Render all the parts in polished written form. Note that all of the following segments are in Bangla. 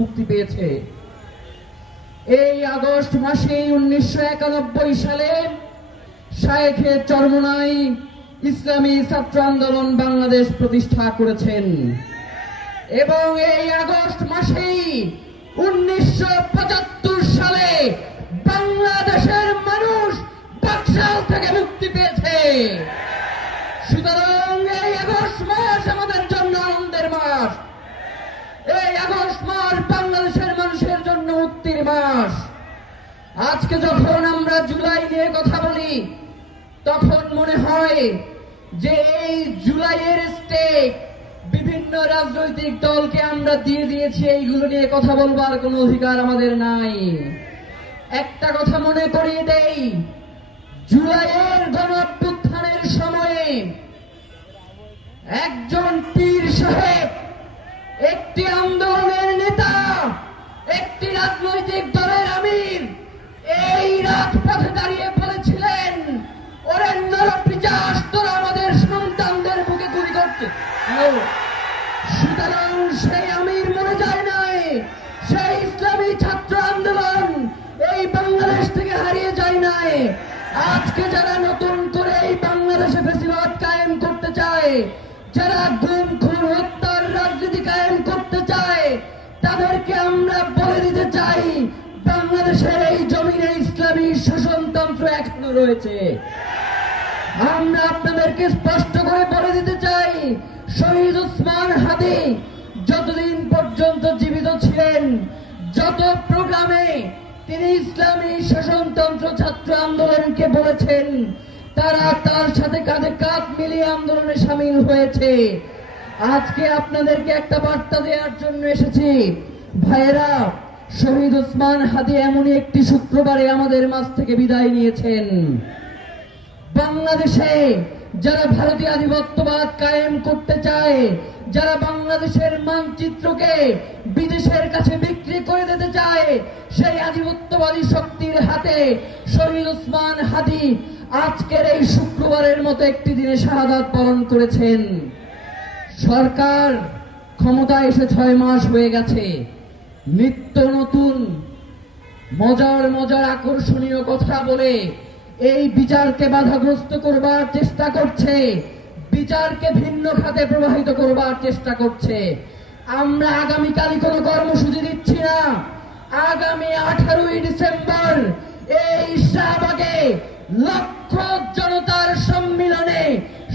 মুক্তি পেয়েছে। এই আগস্ট মাসে 1991 সালে শায়েখে চরমোনাই ইসলামী ছাত্র আন্দোলন বাংলাদেশ প্রতিষ্ঠা করেছেন এবং এই আগস্ট মাসেই 1975 সালে বাংলাদেশের মানুষ বাকশাল থেকে মুক্তি পেয়েছে। সুতরাং এই আগস্ট মাস আমাদের জন্য আনন্দের মাস। এই আগস্ট মাস বাংলাদেশের মানুষের জন্য মুক্তির মাস। আজকে যখন আমরা জুলাই নিয়ে কথা বলি তখন মনে হয় যে এই জুলাইয়ের স্টেক বিভিন্ন রাজনৈতিক দলকে আমরা দিয়ে দিয়েছি, এইগুলো নিয়ে কথা বলবার কোনো অধিকার আমাদের নাই। একটা কথা মনে করিয়ে দেই, জুলাইয়ের গণঅভ্যুত্থানের সময়ে একজন পীর সাহেব, একটি আন্দোলনের নেতা, একটি রাজনৈতিক দলের আমির এই রাজপথে দাঁড়িয়ে বলেছিলেন, ওরে নরপিশাচ, তোরা আমাদের সন্তানদের বুকে গুলি করছে। সুতরাং সেই আমির মরে যায় নাই, সেই ইসলামী ছাত্র আন্দোলন এই বাংলাদেশ থেকে হারিয়ে যায় নাই। আজকে যারা নতুন করে এই বাংলাদেশে ফ্যাসিবাদ কায়েম করতে চায়, যারা গুম খুন হত্যার রাজনীতি কায়েম করতে চায়, তাদেরকে আমরা বলে দিতে চাই বাংলাদেশের এই জমিনে ইসলামী শাসনতন্ত্র এখনো রয়েছে। আমরা আপনাদেরকে স্পষ্ট করে বলে দিতে চাই, শহীদ ওসমান হাদি যতদিন পর্যন্ত জীবিত ছিলেন, যত প্রোগ্রামে তিনি ইসলামী শাসনতন্ত্র ছাত্র আন্দোলনকে বলেছেন, তারা তার সাথে কাঁধে কাঁধ মিলিয়ে আন্দোলনে সামিল হয়েছে। আজকে আপনাদেরকে একটা বার্তা দেওয়ার জন্য এসেছি। ভাইয়েরা, শহীদ ওসমান হাদি এমনই একটি শুক্রবারে আমাদের মাঝ থেকে বিদায় নিয়েছেন। বাংলাদেশে যারা ভারতীয় আধিপত্যবাদ কায়েম করতে চায়, যারা বাংলাদেশের মানচিত্রকে বিদেশের কাছে বিক্রি করে দিতে চায়, সেই আধিপত্যবাদী শক্তির হাতে শহীদ ওসমান হাদি আজকের এই শুক্রবারের মতো একটি দিনে শাহাদাত পালন করেছেন। সরকার ক্ষমতায় এসে 6 মাস হয়ে গেছে, নিত্য নতুন মজার মজার আকর্ষণীয় কথা বলে এই বিচারকে বাধাগ্রস্ত করবার চেষ্টা করছে, বিচারকে ভিন্ন খাতে প্রবাহিত করবার চেষ্টা করছে। আমরা আগামীকালই কোনো কর্মসূচি দিচ্ছি না। আগামী 18ই ডিসেম্বর এই শাহবাগে লক্ষ জনতার সম্মিলনে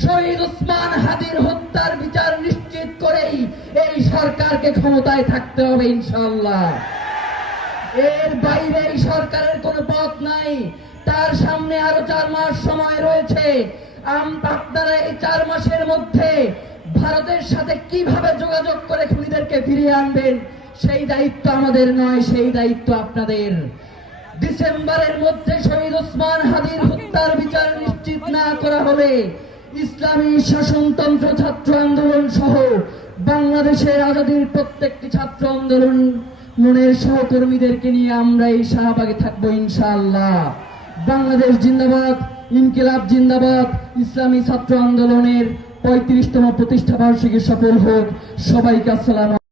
শহীদ ওসমান হাদির হত্যার বিচার নিশ্চিত করেই এই সরকারকে ক্ষমতায় থাকতে হবে ইনশাআল্লাহ। এর বাইরে এই সরকারের কোনো পথ নাই। তার সামনে আরো 4 মাস সময় রয়েছে। আপনারা এই 4 মাসের মধ্যে ভারতের সাথে কিভাবে যোগাযোগ করে খুনিদেরকে ফিরিয়ে আনবেন, সেই দায়িত্ব আমাদের নয়, সেই দায়িত্ব আপনাদের। ডিসেম্বরের মধ্যে শহীদ ওসমান হাদির হত্যার বিচার নিশ্চিত না করা হলে ইসলামী শাসনতন্ত্র ছাত্র আন্দোলন সহ বাংলাদেশের আজাদীর প্রত্যেকটি ছাত্র আন্দোলনের সহকর্মীদেরকে নিয়ে আমরা এই শাহবাগে থাকবো ইনশাআল্লাহ। বাংলাদেশ জিন্দাবাদ, ইনকিলাব জিন্দাবাদ। ইসলামী ছাত্র আন্দোলনের 35তম প্রতিষ্ঠা বার্ষিকী সফল হোক। সবাইকে আসসালাম।